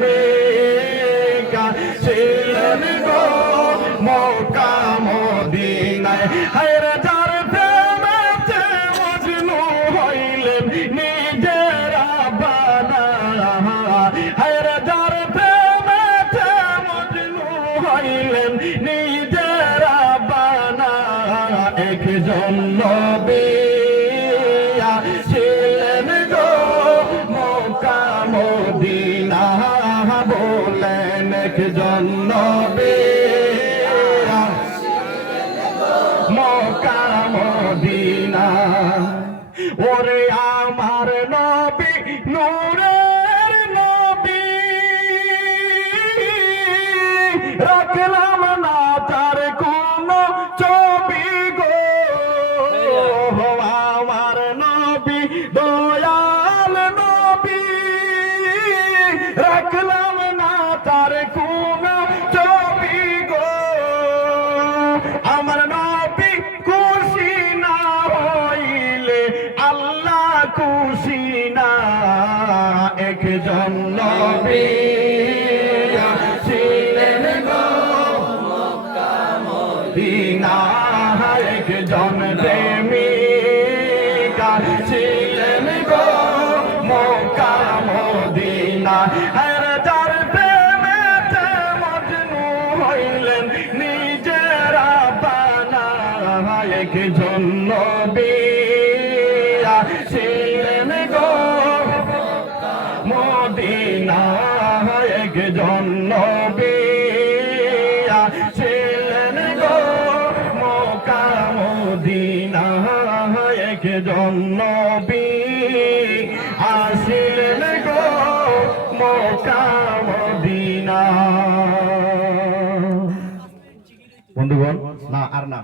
প্রেমিকা ছিলেন গো মক্কা মদিনায়। হায়রে যার প্রেমেতে মজনু হইলেন নিজের আব্বানা, হায়রে যার প্রেমেতে মজনু হইলেন নিজের আব্বানা। একজন নবী ছিলেন গো মক্কা মদিনা, বলেন একজন নবী মক্কা মদিনা। ওরে আমার নবী নূরের নবী, রাখলাম না তার কোন ছবি গো। আমার নবী দয়াল নবী, রাখলাম না তার কোন ছবি গো। আমার নবী খুশি না হইলে আল্লাহ খুশি না। একজন নবী ছিলেন গো মক্কা মদিনা, একজন প্রেমিকা ছিলেন গো মক্কা মদিনা। হায়রে যার প্রেমেতে মজনু হইলেন নিজের আব্বানা, একজন নবী ছিলেন গো মদিনা, একজন নবী ছিলেন গো মক্কা মদিনা। একজন নবী আসিলেন গো মক্কা মদিনা। বন্ধুগণ, না আর না।